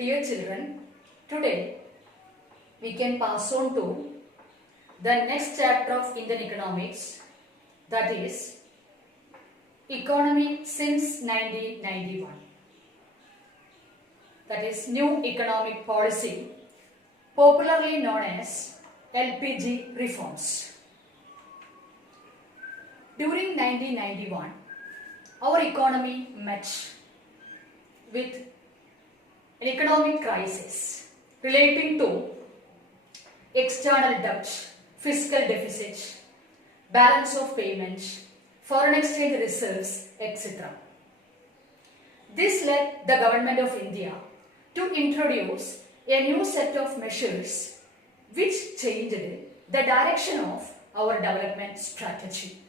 Dear children, today we can pass on to the next chapter of Indian economics, that is economy since 1991. That is new economic policy, popularly known as LPG reforms. During 1991, our economy met with an economic crisis relating to external debt, fiscal deficit, balance of payments, foreign exchange reserves, etc. This led the government of India to introduce a new set of measures which changed the direction of our development strategy.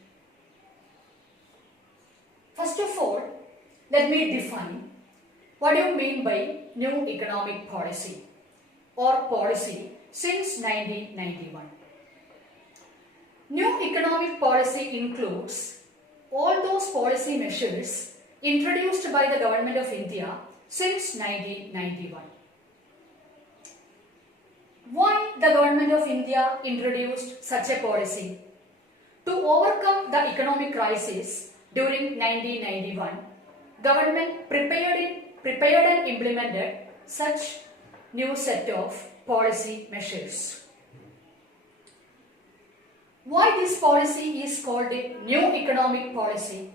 First of all, let me define what do you mean by new economic policy or policy since 1991. New economic policy includes all those policy measures introduced by the government of India since 1991. Why the government of India introduced such a policy? To overcome the economic crisis during 1991, government prepared and implemented such new set of policy measures. Why this policy is called a new economic policy?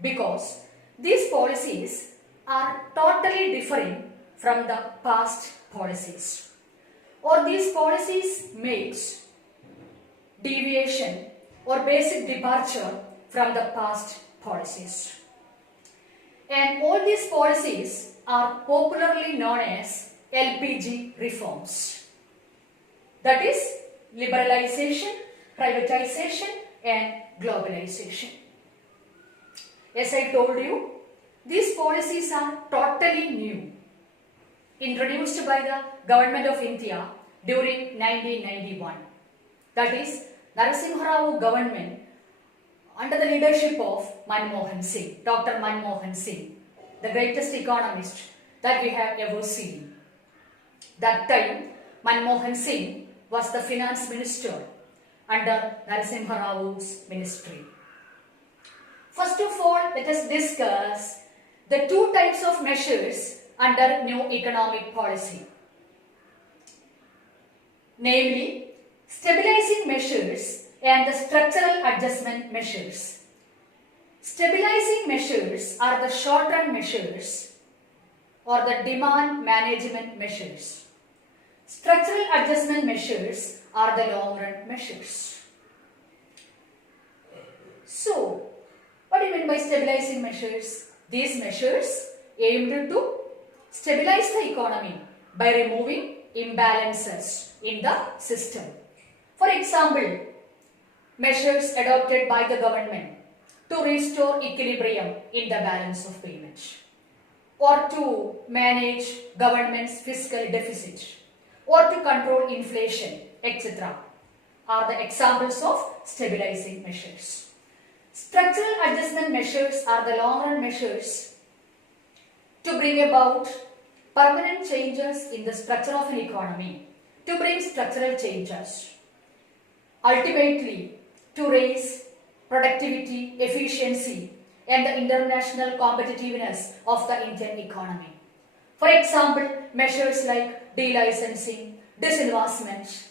Because these policies are totally different from the past policies, or these policies makes deviation or basic departure from the past policies. And all these policies are popularly known as LPG reforms. That is liberalization, privatization and globalization. As I told you, these policies are totally new, introduced by the government of India during 1991. That is Narasimha Rao government under the leadership of Manmohan Singh, Dr. Manmohan Singh, the greatest economist that we have ever seen. That time, Manmohan Singh was the finance minister under Narasimha Rao's ministry. First of all, let us discuss the two types of measures under new economic policy. Namely, stabilizing measures and the structural adjustment measures. Stabilizing measures are the short-run measures or the demand management measures. Structural adjustment measures are the long-run measures. So, what do you mean by stabilizing measures? These measures aimed to stabilize the economy by removing imbalances in the system. For example, measures adopted by the government to restore equilibrium in the balance of payments, or to manage government's fiscal deficit, or to control inflation, etc. are the examples of stabilizing measures. Structural adjustment measures are the long-run measures to bring about permanent changes in the structure of an economy, to bring structural changes, ultimately to raise productivity, efficiency and the international competitiveness of the Indian economy. For example, measures like delicensing, disinvestment,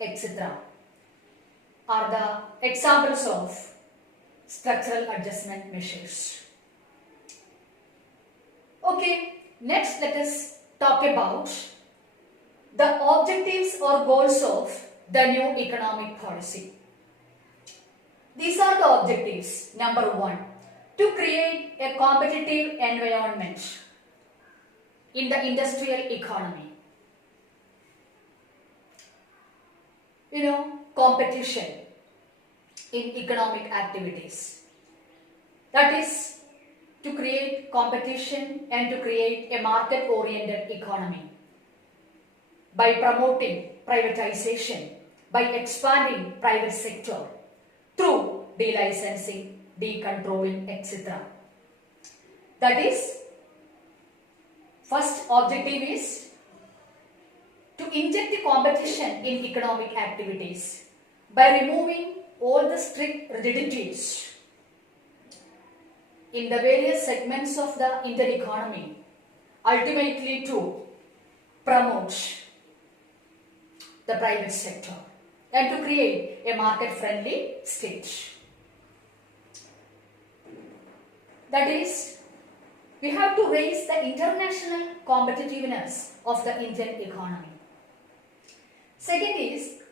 etc. are the examples of structural adjustment measures. Okay, next let us talk about the objectives or goals of the new economic policy. These are the objectives. Number one, to create a competitive environment in the industrial economy. Competition in economic activities. That is to create competition and to create a market-oriented economy by promoting privatization, by expanding private sector through delicensing, decontrolling, etc. That is First objective is to inject competition in economic activities by removing all the strict rigidities in the various segments of the Indian economy, ultimately to promote the private sector and to create a market-friendly state. That is, we have to raise the international competitiveness of the Indian economy. Second is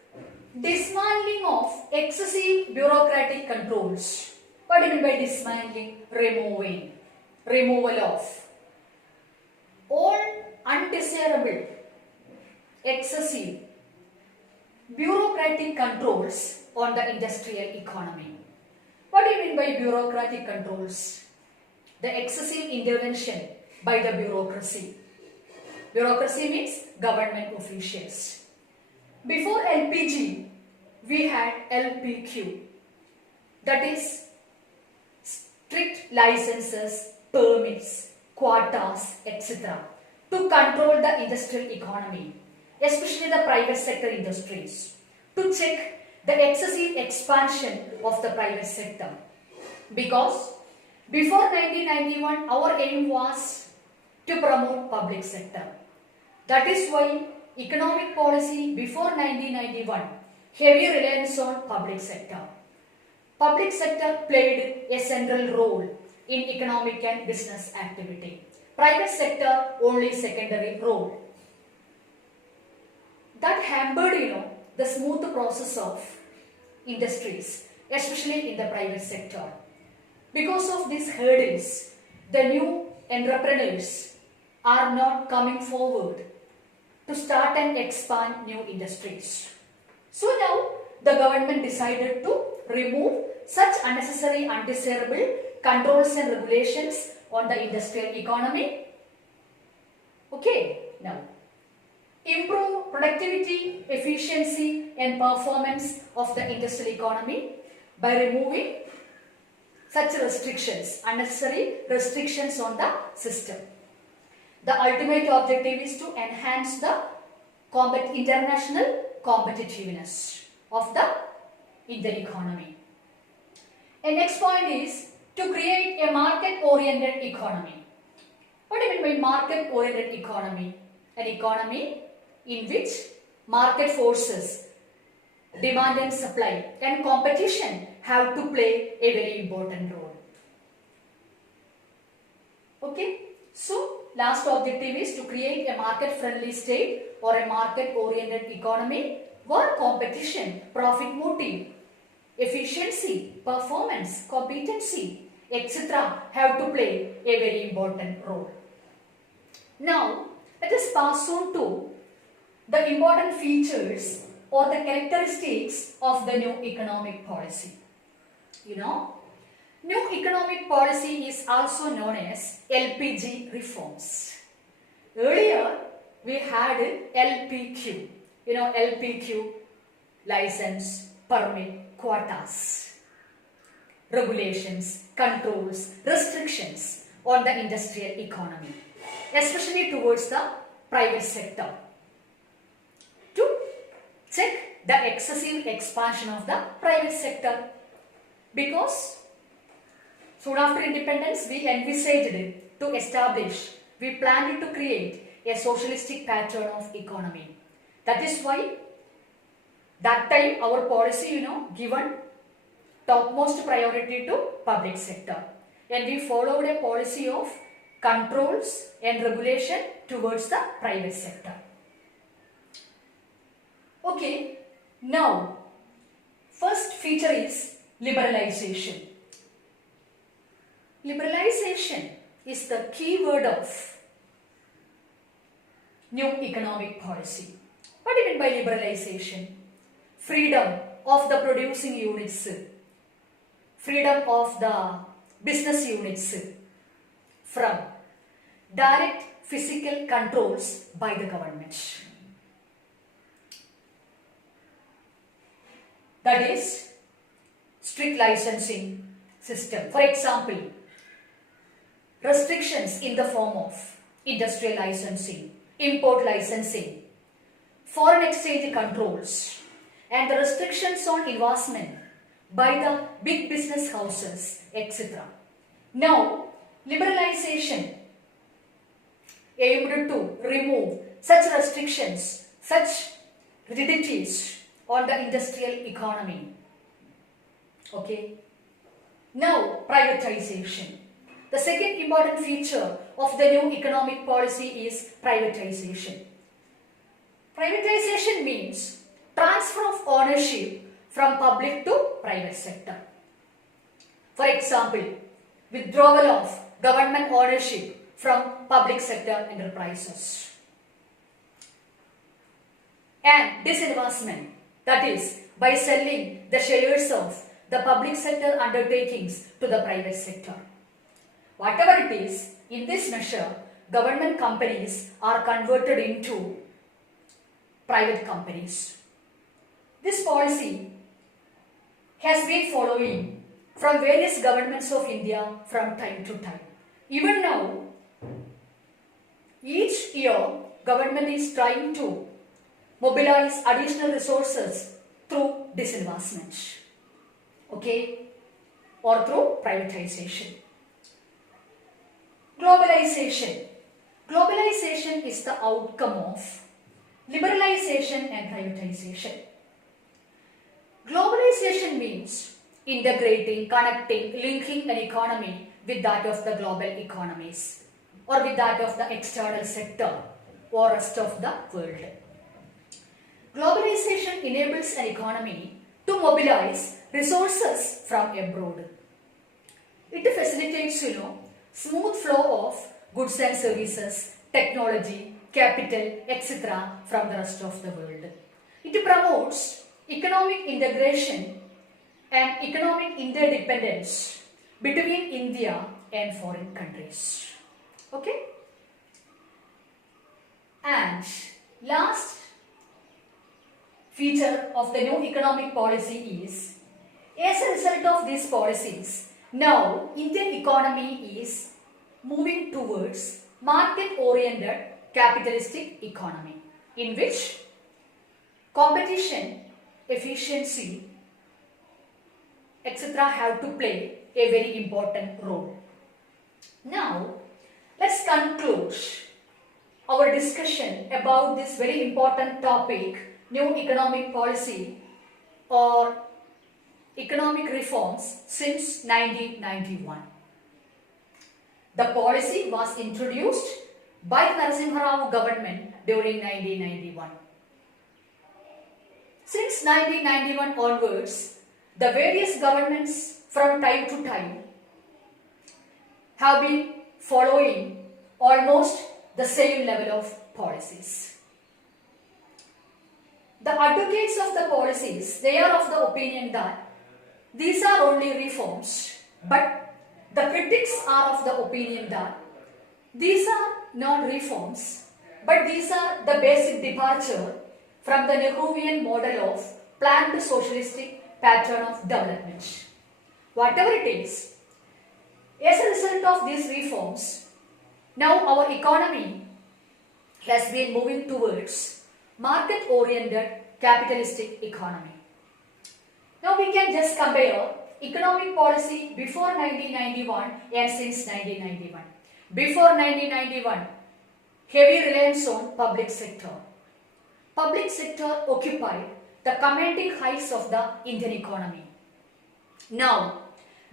dismantling of excessive bureaucratic controls. What do you mean by dismantling? Removal of all undesirable, excessive bureaucratic controls on the industrial economy. What do you mean by bureaucratic controls? The excessive intervention by the bureaucracy. Bureaucracy means government officials. Before LPG, we had LPQ. That is strict licenses, permits, quotas, etc. to control the industrial economy, especially the private sector industries, to check the excessive expansion of the private sector. Because before 1991, our aim was to promote public sector. That is why economic policy before 1991, heavy reliance on public sector. Public sector played a central role in economic and business activity. Private sector only secondary role. That hampered, the smooth process of industries, especially in the private sector. Because of these hurdles, the new entrepreneurs are not coming forward to start and expand new industries. So now the government decided to remove such unnecessary, undesirable controls and regulations on the industrial economy. Okay, now improve productivity, efficiency and performance of the industrial economy by removing such restrictions, unnecessary restrictions on the system. The ultimate objective is to enhance the international competitiveness of the Indian economy. And next point is to create a market-oriented economy. What do you mean by market-oriented economy? An economy in which market forces, demand and supply and competition have to play a very important role. Okay, so last objective is to create a market-friendly state or a market-oriented economy where competition, profit motive, efficiency, performance, competency, etc. have to play a very important role. Now, let us pass on to the important features or the characteristics of the new economic policy. New economic policy is also known as LPG reforms. Earlier, we had LPQ. LPQ, license, permit, quotas, regulations, controls, restrictions on the industrial economy, especially towards the private sector, to check the excessive expansion of the private sector. Because soon after independence, we envisaged to establish, we planned to create a socialistic pattern of economy. That is why that time our policy, given topmost priority to public sector. And we followed a policy of controls and regulation towards the private sector. Okay, now first feature is liberalization. Liberalization is the key word of new economic policy. What do you mean by liberalization? Freedom of the producing units, freedom of the business units from direct physical controls by the government. That is strict licensing system. For example, restrictions in the form of industrial licensing, import licensing, foreign exchange controls, and the restrictions on investment by the big business houses, etc. Now, liberalization aimed to remove such restrictions, such rigidities on the industrial economy. Okay. Now, privatization. The second important feature of the new economic policy is privatization. Privatization means transfer of ownership from public to private sector. For example, withdrawal of government ownership from public sector enterprises. And disinvestment, that is, by selling the shares of the public sector undertakings to the private sector. Whatever it is, in this measure, government companies are converted into private companies. This policy has been following from various governments of India from time to time. Even now, each year, government is trying to mobilize additional resources through disinvestment, okay, or through privatization. Globalization. Globalization is the outcome of liberalization and privatization. Globalization means integrating, connecting, linking an economy with that of the global economies or with that of the external sector or rest of the world. Globalization enables an economy to mobilize resources from abroad. It facilitates, smooth flow of goods and services, technology, capital, etc. from the rest of the world. It promotes economic integration and economic interdependence between India and foreign countries. Okay? And last feature of the new economic policy is, as a result of these policies, now Indian economy is moving towards market-oriented capitalistic economy in which competition, efficiency, etc. have to play a very important role. Now, let's conclude our discussion about this very important topic, new economic policy or economic reforms since 1991. The policy was introduced by the Narasimha Rao government during 1991. Since 1991 onwards, the various governments from time to time have been following almost the same level of policies. The advocates of the policies, they are of the opinion that these are only reforms, but the critics are of the opinion that these are not reforms, but these are the basic departure from the Nehruvian model of planned socialistic pattern of development. Whatever it is, as a result of these reforms, now our economy has been moving towards market-oriented capitalistic economy. Now we can just compare economic policy before 1991 and since 1991. Before 1991, heavy reliance on public sector. Public sector occupied the commanding heights of the Indian economy. Now,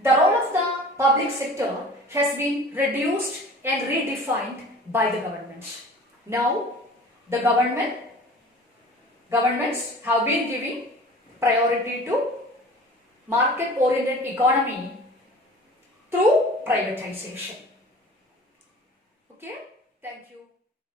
the role of the public sector has been reduced and redefined by the government. Now, the governments have been giving priority to market-oriented economy through privatization.